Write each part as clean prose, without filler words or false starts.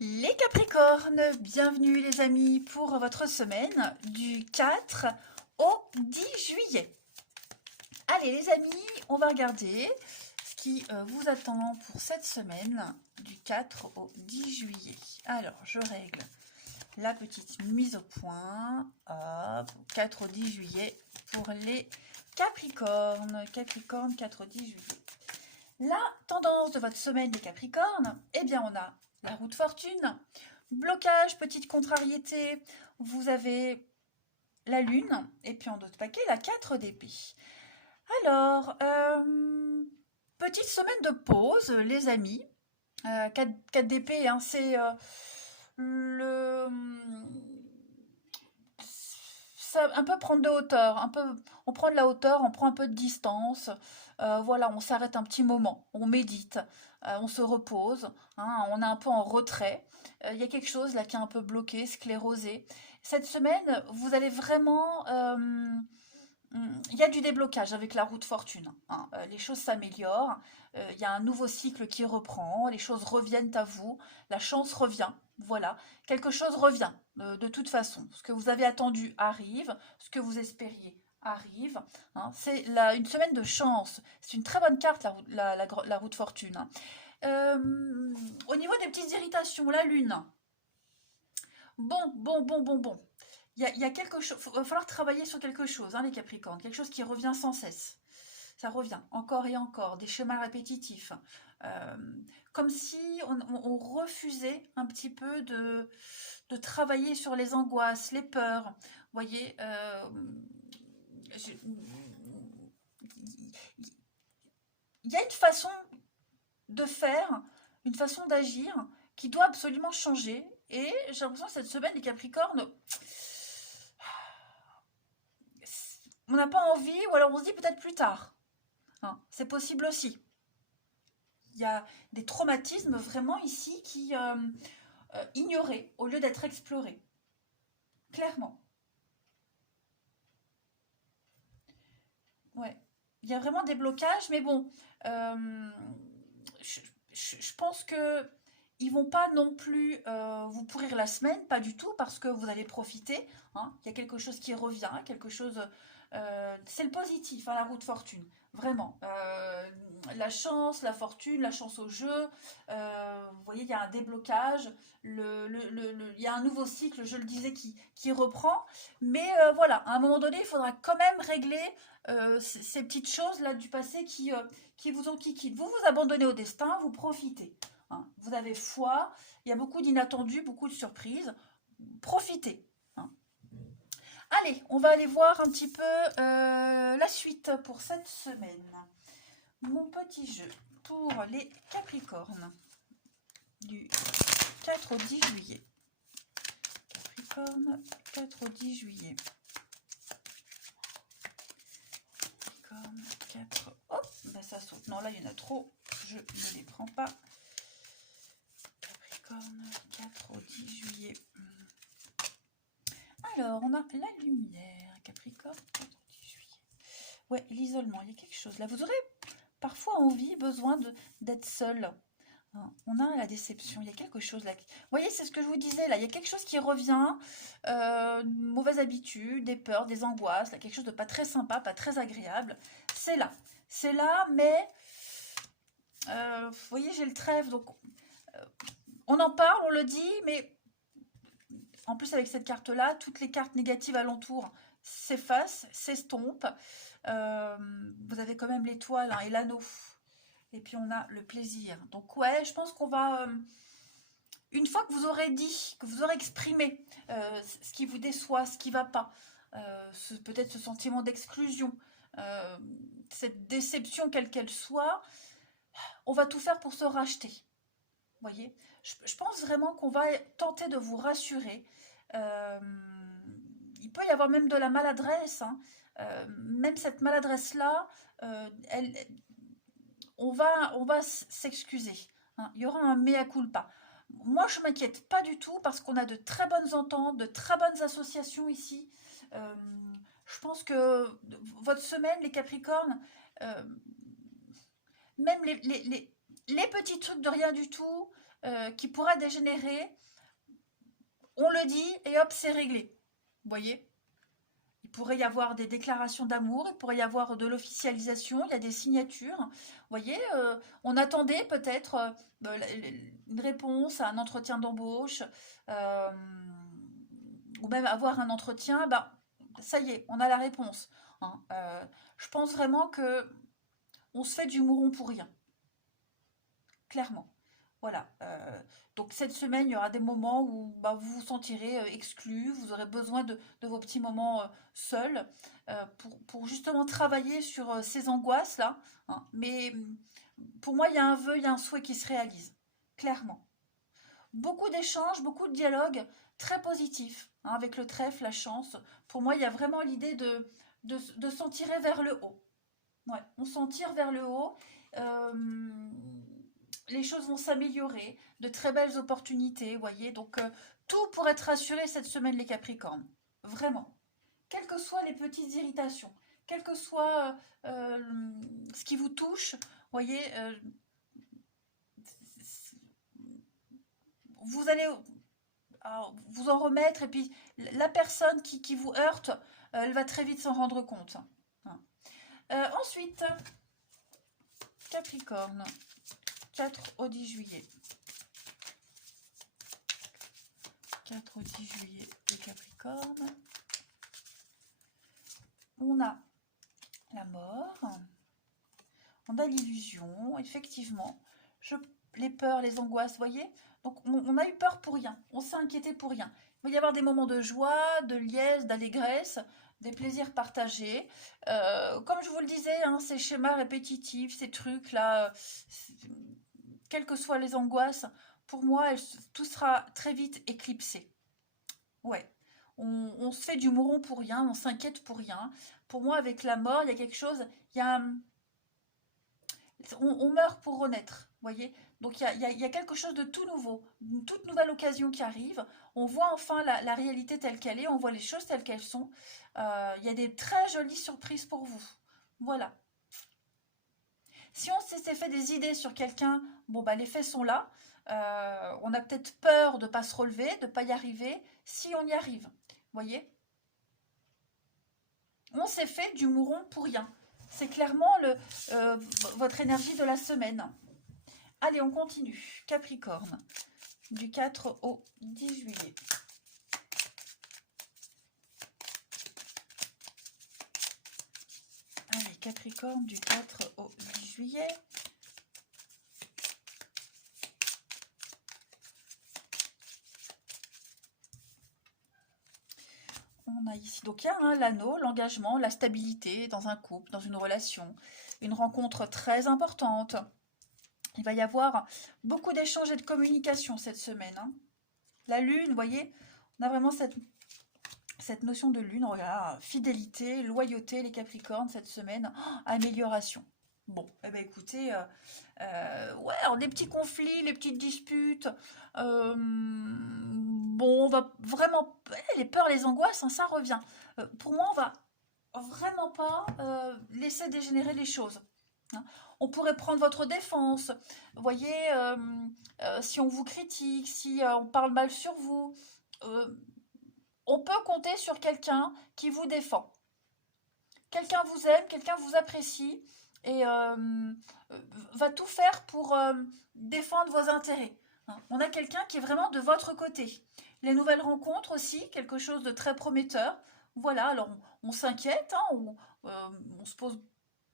Les Capricornes, bienvenue les amis pour votre semaine du 4 au 10 juillet. Allez les amis, on va regarder ce qui vous attend pour cette semaine du 4 au 10 juillet. Alors, je règle la petite mise au point. Hop, 4 au 10 juillet pour les Capricornes. Capricorne, 4 au 10 juillet. La tendance de votre semaine des Capricornes, eh bien on a la roue de fortune, blocage, petite contrariété, vous avez la lune, et puis en d'autres paquets, la 4 d'épée. Alors, petite semaine de pause, les amis. 4 d'épée, hein, c'est le... Ça, un peu prendre de hauteur, un peu, on prend de la hauteur, on prend un peu de distance, voilà, on s'arrête un petit moment, on médite, on se repose, hein, on est un peu en retrait. Il y a quelque chose là qui est un peu bloqué, sclérosé. Cette semaine, vous allez vraiment, il y a du déblocage avec la roue de fortune, hein. Les choses s'améliorent, il y a un nouveau cycle qui reprend, les choses reviennent à vous, la chance revient, voilà, quelque chose revient de toute façon. Ce que vous avez attendu arrive, ce que vous espériez arrive, hein. C'est une semaine de chance, c'est une très bonne carte la roue de fortune, hein. Au niveau des petites irritations, la lune, bon. Il y a quelque chose, il va falloir travailler sur quelque chose, hein, les Capricornes, quelque chose qui revient sans cesse. Ça revient encore et encore, des schémas répétitifs. Euh, Comme si on refusait un petit peu de travailler sur les angoisses, les peurs. Vous voyez, il y a une façon de faire, une façon d'agir qui doit absolument changer. Et j'ai l'impression que cette semaine, les Capricornes, on n'a pas envie, ou alors on se dit peut-être plus tard, hein. C'est possible aussi. Il y a des traumatismes vraiment ici qui ignorés au lieu d'être explorés. Clairement. Ouais. Il y a vraiment des blocages, mais bon, euh, je, je pense que ils vont pas non plus vous pourrir la semaine, pas du tout, parce que vous allez profiter, hein. Il y a quelque chose qui revient, quelque chose. C'est le positif, hein, la roue de fortune, vraiment. La chance, la fortune, la chance au jeu. Vous voyez, il y a un déblocage, il y a un nouveau cycle, je le disais, qui reprend. Mais voilà, à un moment donné, il faudra quand même régler ces petites choses là du passé qui vous ont quitté. Vous vous abandonnez au destin, vous profitez, hein. Vous avez foi, il y a beaucoup d'inattendus, beaucoup de surprises. Profitez, hein. Allez, on va aller voir un petit peu la suite pour cette semaine. Mon petit jeu pour les Capricornes du 4 au 10 juillet. Capricorne, 4 au 10 juillet. Capricorne, 4. Hop, bah ça saute. Non, là, il y en a trop. Je ne les prends pas. Capricorne, 4 au 10 juillet. Alors, on a la lumière. Capricorne, 4 au 10 juillet. Ouais, l'isolement, il y a quelque chose. Là, vous aurez parfois envie, besoin d'être seul, hein. On a la déception, il y a quelque chose là. Vous voyez, c'est ce que je vous disais là, il y a quelque chose qui revient, une mauvaise habitude, des peurs, des angoisses, là, quelque chose de pas très sympa, pas très agréable. C'est là. C'est là, mais vous voyez, j'ai le trèfle, donc on en parle, on le dit, mais en plus avec cette carte-là, toutes les cartes négatives alentour s'effacent, s'estompent. Euh, Vous avez quand même l'étoile, hein, et l'anneau. Et puis on a le plaisir. Donc ouais, je pense qu'on va, une fois que vous aurez dit, que vous aurez exprimé ce qui vous déçoit, ce qui ne va pas, peut-être ce sentiment d'exclusion, euh, cette déception quelle qu'elle soit, on va tout faire pour se racheter. Vous voyez, je pense vraiment qu'on va tenter de vous rassurer. Euh, il peut y avoir même de la maladresse, hein. Même cette maladresse-là, elle, on va s'excuser, hein. Il y aura un mea culpa. Moi, je m'inquiète pas du tout parce qu'on a de très bonnes ententes, de très bonnes associations ici. Euh, je pense que votre semaine, les Capricornes, euh, même les petits trucs de rien du tout, qui pourrait dégénérer. On le dit et hop, c'est réglé. Vous voyez? Il pourrait y avoir des déclarations d'amour, il pourrait y avoir de l'officialisation, il y a des signatures. Vous voyez, on attendait peut-être une réponse à un entretien d'embauche, euh, ou même avoir un entretien. Ben, ça y est, on a la réponse. Hein. Je pense vraiment que on se fait du mouron pour rien, clairement. Voilà. Donc cette semaine, il y aura des moments où bah, vous vous sentirez exclu, vous aurez besoin de vos petits moments seuls pour justement travailler sur ces angoisses-là. Hein. Mais pour moi, il y a un vœu, il y a un souhait qui se réalise, clairement. Beaucoup d'échanges, beaucoup de dialogues très positifs hein, avec le trèfle, la chance. Pour moi, il y a vraiment l'idée de s'en tirer vers le haut. Ouais, on s'en tire vers le haut. Euh, les choses vont s'améliorer, de très belles opportunités, vous voyez. Donc, tout pour être rassuré cette semaine, les Capricornes. Vraiment. Quelles que soient les petites irritations, quel que soit ce qui vous touche, vous voyez, vous allez vous en remettre. Et puis, la personne qui vous heurte, elle va très vite s'en rendre compte. Hein. Ensuite, Capricorne. 4 au 10 juillet. 4 au 10 juillet, les Capricornes. On a la mort. On a l'illusion, effectivement. Les peurs, les angoisses, vous voyez. Donc, on a eu peur pour rien. On s'est inquiété pour rien. Il va y avoir des moments de joie, de liesse, d'allégresse, des plaisirs partagés. Comme je vous le disais, hein, ces schémas répétitifs, ces trucs-là, quelles que soient les angoisses, pour moi, tout sera très vite éclipsé. Ouais. On se fait du mouron pour rien, on s'inquiète pour rien. Pour moi, avec la mort, il y a quelque chose, on meurt pour renaître, vous voyez. Donc il y a quelque chose de tout nouveau, une toute nouvelle occasion qui arrive. On voit enfin la réalité telle qu'elle est, on voit les choses telles qu'elles sont. Il y a des très jolies surprises pour vous. Voilà. Si on s'était fait des idées sur quelqu'un, bon bah les faits sont là. On a peut-être peur de ne pas se relever, de ne pas y arriver. Si on y arrive, vous voyez, on s'est fait du mouron pour rien. C'est clairement votre énergie de la semaine. Allez, on continue. Capricorne, du 4 au 10 juillet. Allez, Capricorne, du 4 au 10 juillet. On a ici, donc il y a l'anneau, l'engagement, la stabilité dans un couple, dans une relation, une rencontre très importante. Il va y avoir beaucoup d'échanges et de communication cette semaine. Hein. La lune, vous voyez, on a vraiment cette notion de lune. Regarde, fidélité, loyauté, les Capricornes cette semaine, amélioration. Bon, eh ben écoutez, ouais, alors des petits conflits, les petites disputes, bon, on va vraiment, les peurs, les angoisses, hein, ça revient. Pour moi, on va vraiment pas laisser dégénérer les choses. Hein. On pourrait prendre votre défense, vous voyez, si on vous critique, si on parle mal sur vous, on peut compter sur quelqu'un qui vous défend. Quelqu'un vous aime, quelqu'un vous apprécie et va tout faire pour défendre vos intérêts. Hein. On a quelqu'un qui est vraiment de votre côté. Les nouvelles rencontres aussi, quelque chose de très prometteur. Voilà, alors on s'inquiète, hein, on se pose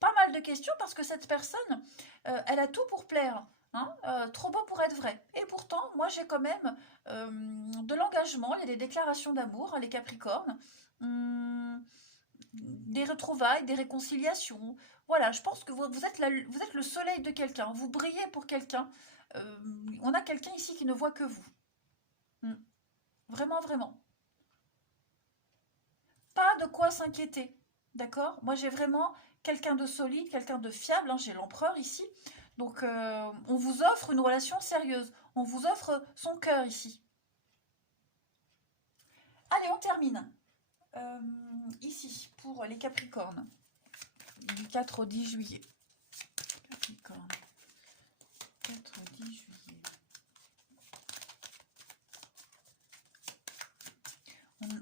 pas mal de questions parce que cette personne, elle a tout pour plaire. Hein, trop beau pour être vrai. Et pourtant, moi j'ai quand même de l'engagement, il y a des déclarations d'amour, hein, les Capricornes. Des retrouvailles, des réconciliations. Voilà, je pense que vous êtes le soleil de quelqu'un, vous brillez pour quelqu'un. On a quelqu'un ici qui ne voit que vous. Mm. Vraiment, vraiment. Pas de quoi s'inquiéter, d'accord? Moi, j'ai vraiment quelqu'un de solide, quelqu'un de fiable. Hein, j'ai l'empereur ici. Donc, on vous offre une relation sérieuse. On vous offre son cœur ici. Allez, on termine. Ici, pour les Capricornes, du 4 au 10 juillet. Capricorne, 4 au 10 juillet.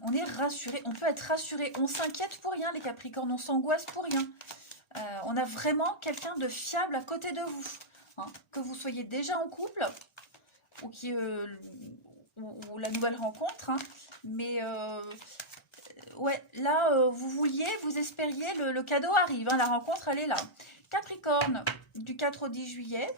On est rassuré, on peut être rassuré. On s'inquiète pour rien, les Capricornes, on s'angoisse pour rien. On a vraiment quelqu'un de fiable à côté de vous. Hein. Que vous soyez déjà en couple ou, ou la nouvelle rencontre. Hein. Mais ouais, là, vous vouliez, vous espériez, le cadeau arrive. Hein, la rencontre, elle est là. Capricorne, du 4 au 10 juillet.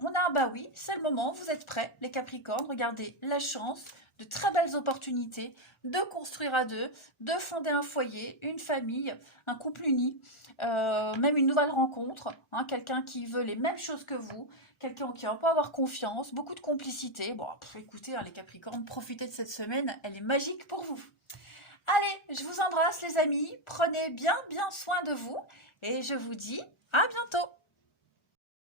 On a un bah oui, c'est le moment, vous êtes prêts, les Capricornes. Regardez, la chance, de très belles opportunités de construire à deux, de fonder un foyer, une famille, un couple uni, même une nouvelle rencontre, hein, quelqu'un qui veut les mêmes choses que vous, quelqu'un qui va pas avoir confiance, beaucoup de complicité. Bon, écoutez, hein, les Capricornes, profitez de cette semaine, elle est magique pour vous. Allez, je vous embrasse les amis, prenez bien soin de vous et je vous dis à bientôt.